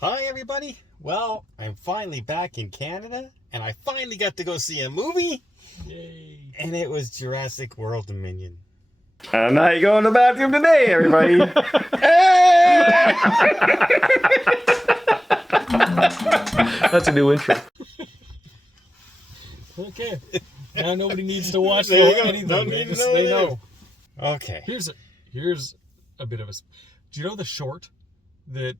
Hi, everybody. Well, I'm finally back in Canada, and I finally got to go see a movie. Yay. And it was Jurassic World Dominion. I'm not going to the bathroom today, everybody. That's a new intro. Okay. Now nobody needs to watch There you go. anything. Don't They need to just- know they anything. know. Okay. Here's a bit of a. Do you know the short that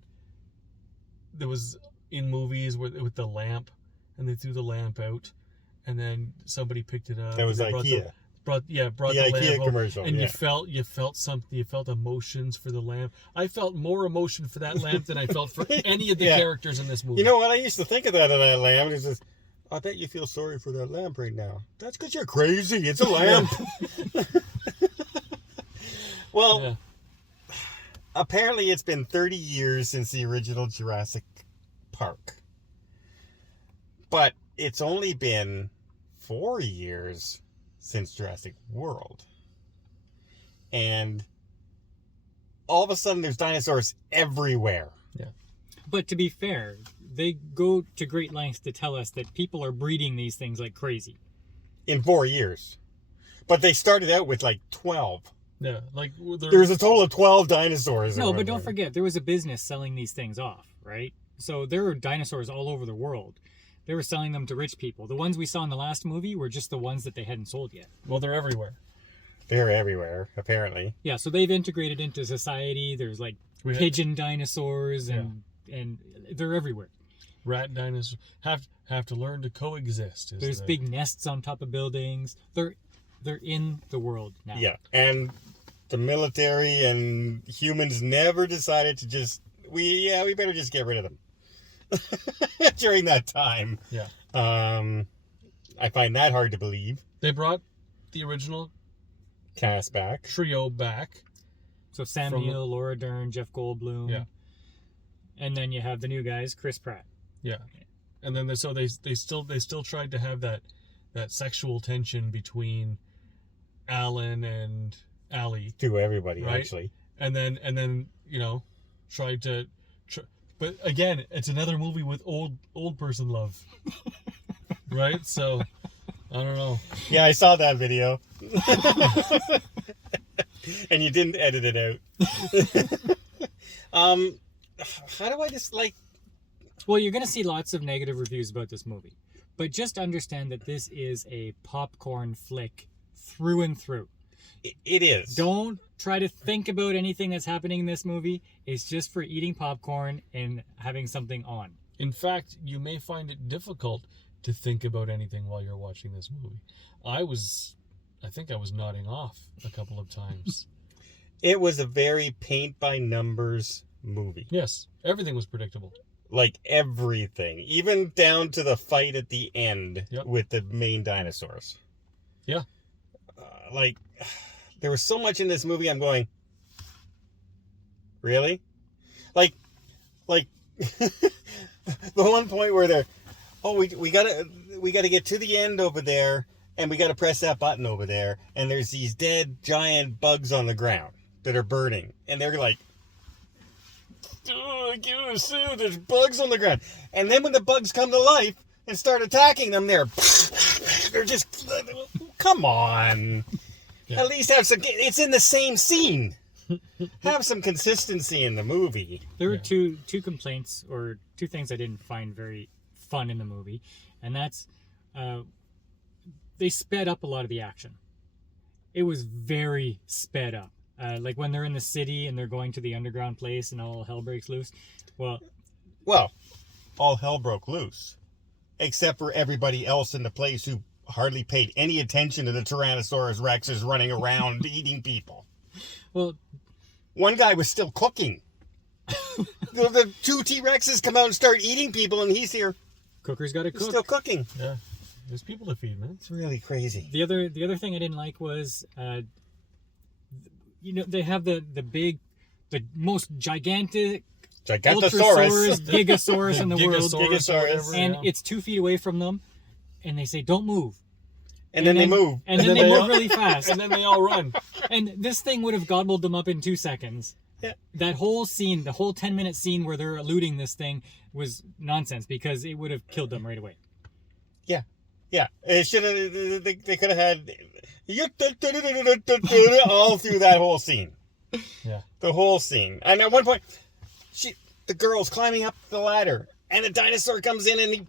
was in movies with the lamp, and they threw the lamp out, and then somebody picked it up. That was and they IKEA. Brought the The lamp IKEA home, commercial, and yeah. you felt something. You felt emotions for the lamp. I felt more emotion for that lamp than I felt for any of the Yeah. characters in this movie. You know what? I used to think of that lamp. It's just, I bet you feel sorry for that lamp right now. That's because you're crazy. It's a lamp. Well, Yeah. apparently it's been 30 years since the original Jurassic Park. But it's only been 4 years since Jurassic World. And all of a sudden there's dinosaurs everywhere. But to be fair, they go to great lengths to tell us that people are breeding these things like crazy. In 4 years. But they started out with like 12. Yeah, like There was a total of 12 dinosaurs. No, but don't forget, there was a business selling these things off, right? So there were dinosaurs all over the world. They were selling them to rich people. The ones we saw in the last movie were just the ones that they hadn't sold yet. Well, they're everywhere. They're everywhere, apparently. Yeah, so they've integrated into society. There's like pigeon dinosaurs and they're everywhere. Rat dinosaurs have to learn to coexist. There's big nests on top of buildings. They're in the world now. Yeah, and the military and humans never decided to just we better just get rid of them during that time. Yeah. I find that hard to believe. They brought the original Cast back. trio back. So Sam Neill, Laura Dern, Jeff Goldblum. Yeah. And then you have the new guys, Chris Pratt. Yeah. And then they still tried to have that sexual tension between Alan and Allie, To everybody, Right. actually. and then tried to. But again, it's another movie with old person love, right? So I don't know. Yeah, I saw that video. And you didn't edit it out. How do I just Well, you're going to see lots of negative reviews about this movie. But just understand that this is a popcorn flick through and through. it is. Don't try to think about anything that's happening in this movie. It's just for eating popcorn and having something on. In fact, you may find it difficult to think about anything while you're watching this movie. I think I was nodding off a couple of times. It was a very paint by numbers movie. Yes, everything was predictable. Like everything, even down to the fight at the end Yep. with the main dinosaurs. Yeah. There was so much in this movie. I'm going, really? Like the one point where they're, we gotta get to the end over there, and we gotta press that button over there, and there's these dead giant bugs on the ground that are burning, and they're like, there's bugs on the ground. And then when the bugs come to life and start attacking them, they're just, come on. Yeah. At least have some, it's in the same scene. Have some consistency in the movie. There were two complaints, or two things I didn't find very fun in the movie. And that's, they sped up a lot of the action. It was very sped up. Like when they're in the city and they're going to the underground place and all hell breaks loose. Well, all hell broke loose. Except for everybody else in the place who hardly paid any attention to the Tyrannosaurus Rexes running around eating people. well, One guy was still cooking. The two T-Rexes come out and start eating people, and he's here. cooker's got to He's cook. still cooking. Yeah, there's people to feed, man. It's really crazy. The other thing I didn't like was, they have the most gigantic Gigantosaurus. Ultrasaurus, Gigasaurus in the world, Gigasaurus. and yeah. it's 2 feet away from them, and they say, "Don't move." And then they move. And then they all- move really fast. And then they all run. And this thing would have gobbled them up in 2 seconds. Yeah. That whole scene, the whole 10-minute scene where they're eluding this thing was nonsense because it would have killed them right away. Yeah, it should have. They could have had all through that whole scene. Yeah. The whole scene. And at one point, the girl's climbing up the ladder, and a dinosaur comes in, and he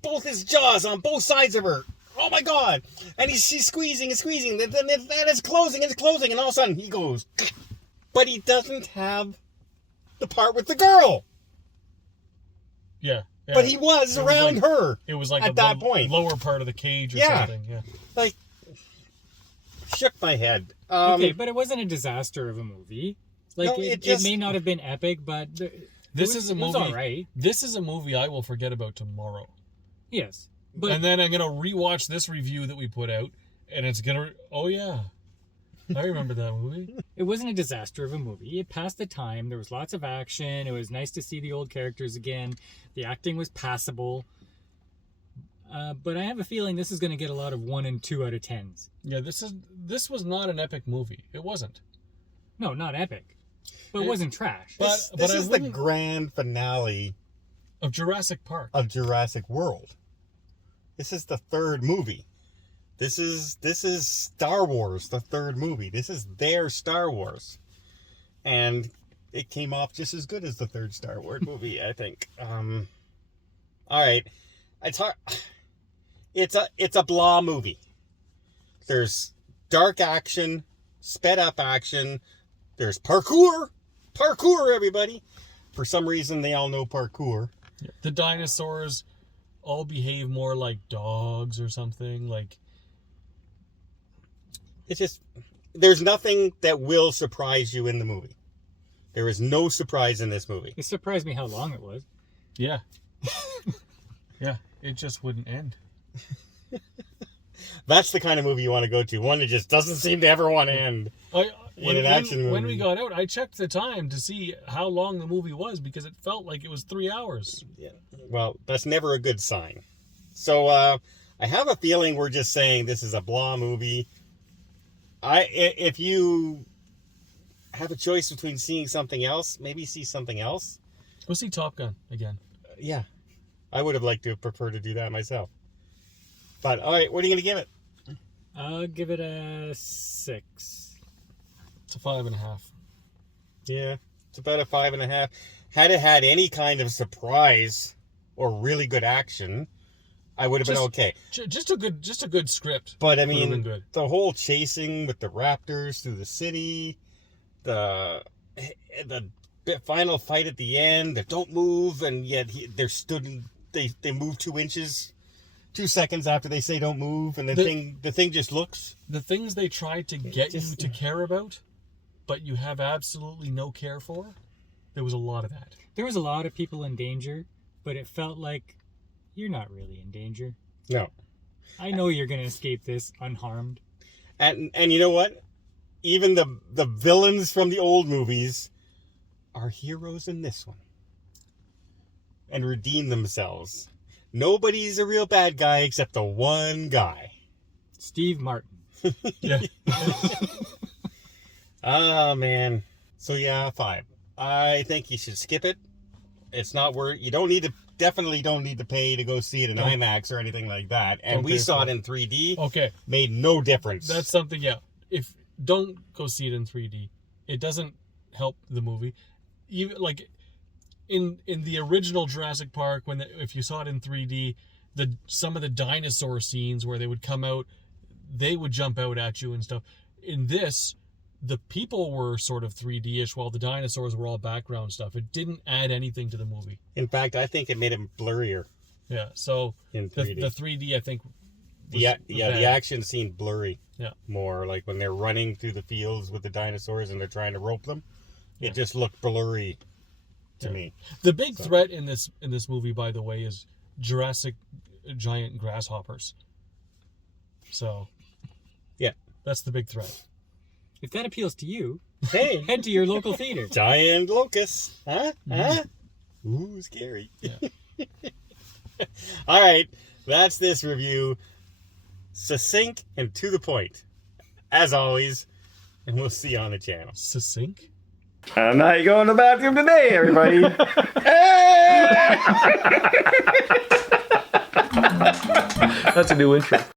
both his jaws on both sides of her. Oh my god! And she's squeezing and squeezing. Then it's closing, and all of a sudden he goes. But he doesn't have the part with the girl. Yeah. But he was around her. It was like at that point. Lower part of the cage or something. Yeah. Like, shook my head. Okay, but it wasn't a disaster of a movie. Like, No, it may not have been epic, but This is a movie. It was all right. This is a movie I will forget about tomorrow. Yes. But And then I'm gonna rewatch this review that we put out, and it's gonna. Oh yeah, I remember that movie. it wasn't a disaster of a movie. It passed the time. There was lots of action. It was nice to see the old characters again. The acting was passable. But I have a feeling this is going to get a lot of 1 and 2 out of 10s. Yeah, this was not an epic movie. It wasn't. No, not epic. But it wasn't trash. This is the grand finale of Jurassic Park. of Jurassic World. This is the third movie. This is Star Wars, the third movie. This is their Star Wars. And it came off just as good as the third Star Wars movie, I think. All right. It's a blah movie. There's dark action, sped up action. There's parkour. Parkour, everybody. For some reason, they all know parkour. The dinosaurs all behave more like dogs or something. Like, It's just, there's nothing that will surprise you in the movie. There is no surprise in this movie. It surprised me how long it was. yeah. Yeah, it just wouldn't end. That's the kind of movie you want to go to. One that just doesn't seem to ever want to end. When an action movie. When we got out, I checked the time to see how long the movie was because it felt like it was 3 hours. Yeah. Well, that's never a good sign. So I have a feeling we're just saying this is a blah movie. If you have a choice between seeing something else, maybe see something else. Go see Top Gun again. Yeah. I would have liked to prefer to do that myself. But, all right, what are you going to give it? I'll give it a 6. It's a 5.5. Yeah, it's about a 5.5. Had it had any kind of surprise or really good action, I would have been okay. Just a good script. But, I Would have been mean, good. the whole chasing with the raptors through the city, the final fight at the end, that don't move, and yet they move 2 inches, 2 seconds after they say don't move, and the thing just looks. The things they tried to get you to care about, but you have absolutely no care for, there was a lot of that. There was a lot of people in danger, but it felt like you're not really in danger. No. I know you're going to escape this unharmed. And you know what? Even the villains from the old movies are heroes in this one. And redeem themselves. Nobody's a real bad guy except the one guy. Steve Martin. Yeah. Ah, man. So yeah, 5. I think you should skip it. It's not worth. You definitely don't need to pay to go see it in IMAX or anything like that. And we saw it in 3D. Okay. Made no difference. That's something, yeah. Don't go see it in 3D. It doesn't help the movie. Even like in the original Jurassic Park, if you saw it in 3D, some of the dinosaur scenes where they would come out, they would jump out at you and stuff. In this, the people were sort of 3D-ish while the dinosaurs were all background stuff. It didn't add anything to the movie. In fact, I think it made it blurrier. Yeah, so in 3D. The 3D, I think, the action seemed blurry. Yeah. More like when they're running through the fields with the dinosaurs and they're trying to rope them. It just looked blurry to me. The big threat in this movie, by the way, is Jurassic giant grasshoppers. So, yeah, that's the big threat. If that appeals to you, hey, head to your local theater. Giant locusts, huh? Huh? Ooh, scary. Yeah. All right, that's this review. Succinct and to the point, as always, and we'll see you on the channel. Succinct? I'm not going to the bathroom today, everybody. That's a new intro.